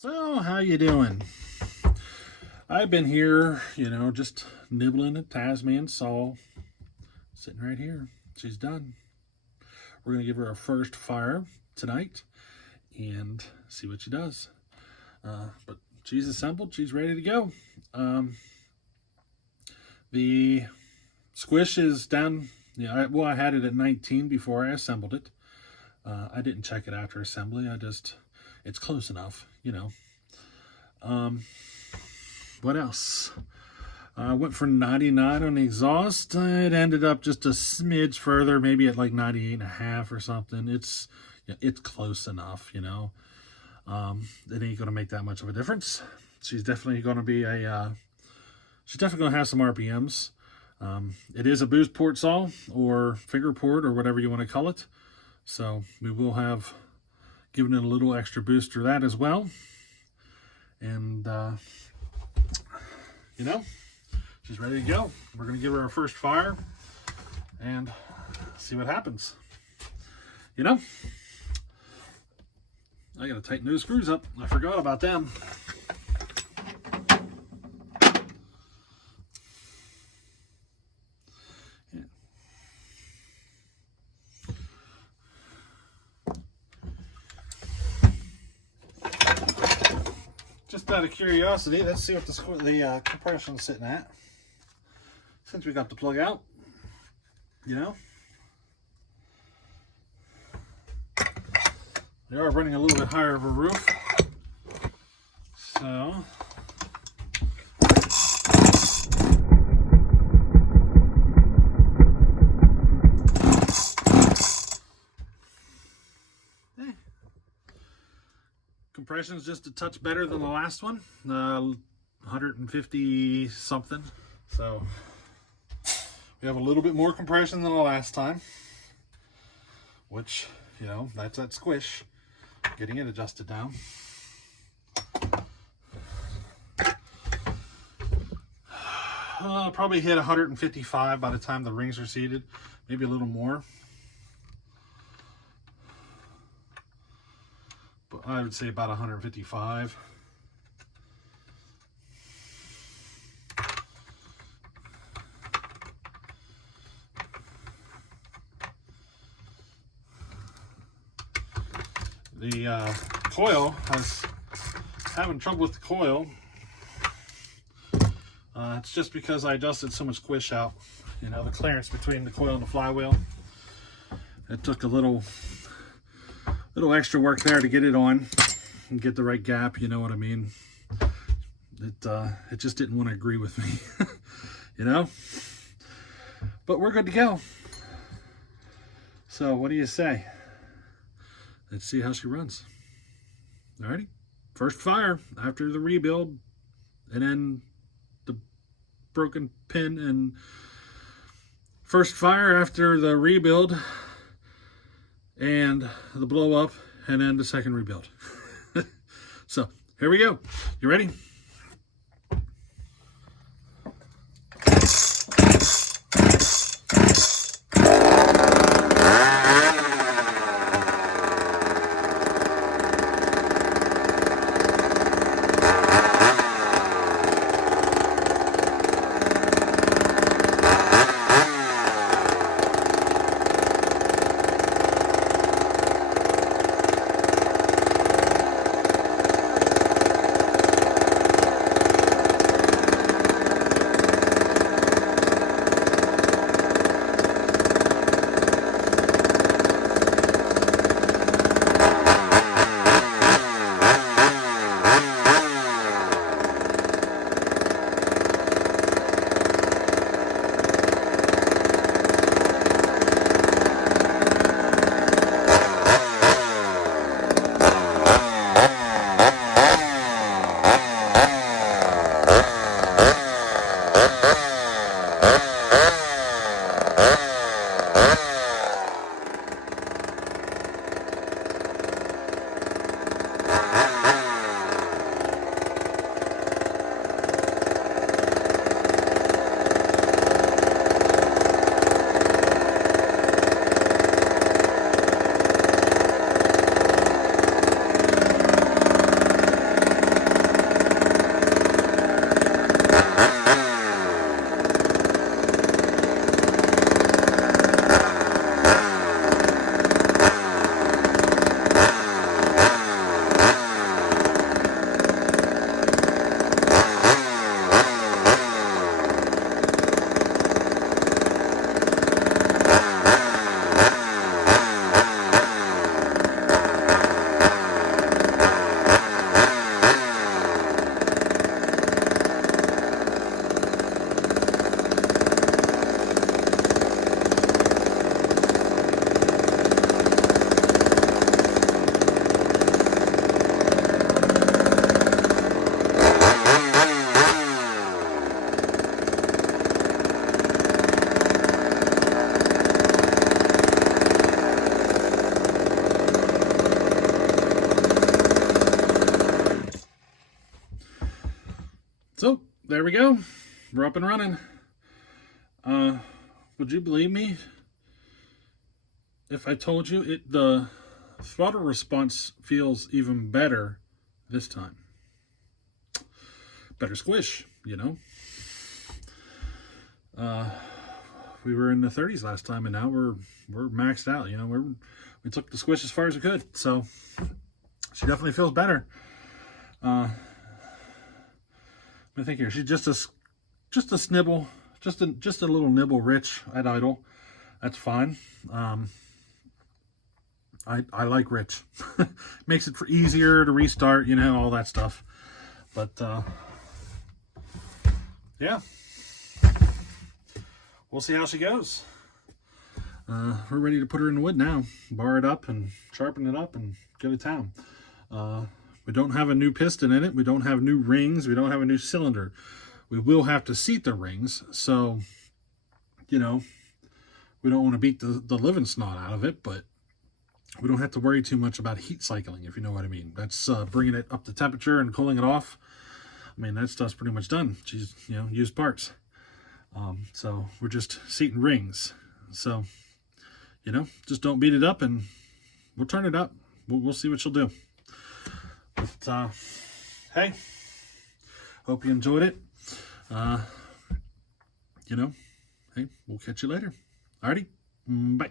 So, how you doing? I've been here, just nibbling at TazMan saw, sitting right here. She's done. We're going to give her a first fire tonight and see what she does. But she's assembled. She's ready to go. The squish is down. Yeah, I had it at 19 before I assembled it. I didn't check it after assembly. It's close enough. What else? I went for 99 on the exhaust. It ended up just a smidge further, maybe at like 98.5 or something. It's close enough. It ain't going to make that much of a difference. She's definitely going to be she's definitely going to have some RPMs. It is a boost port saw or finger port or whatever you want to call it. So we will have given it a little extra boost for that as well. And, she's ready to go. We're going to give her our first fire and see what happens. I got to tighten those screws up. I forgot about them. Just out of curiosity, let's see what the compression is sitting at. Since we got the plug out, they are running a little bit higher of a roof. So compression's just a touch better than the last one, 150 something. So we have a little bit more compression than the last time, which, that's that squish, getting it adjusted down. Probably hit 155 by the time the rings are seated, maybe a little more. But I would say about 155. The coil has having trouble with the coil. It's just because I adjusted so much squish out. The clearance between the coil and the flywheel. It took a little extra work there to get it on and get the right gap. You know what I mean? It just didn't want to agree with me. But we're good to go. So what do you say? Let's see how she runs. Alrighty. First fire after the rebuild, and then the broken pin, and first fire after the rebuild and the blow up, and then the second rebuild. So here we go. You ready? there we go. We're up and running. Would you believe me if I told you the throttle response feels even better this time? Better squish, you know. We were in the 30s last time, and now we're maxed out. You know, we took the squish as far as we could, so she definitely feels better. Let me think here. She's just a snibble, just a little nibble rich at idle. That's fine. I like rich. Makes it easier to restart, you know, all that stuff. But yeah, we'll see how she goes. We're ready to put her in the wood now. Bar it up and sharpen it up and go to town. We don't have a new piston in it. We don't have new rings. We don't have a new cylinder. We will have to seat the rings. So, you know, we don't want to beat the living snot out of it, but we don't have to worry too much about heat cycling, if you know what I mean. That's bringing it up to temperature and cooling it off. I mean, that stuff's pretty much done. She's, you know, used parts. So we're just seating rings. So, you know, just don't beat it up, and we'll turn it up. We'll see what she'll do. But, hey, hope you enjoyed it. You know, hey, we'll catch you later. Alrighty, bye.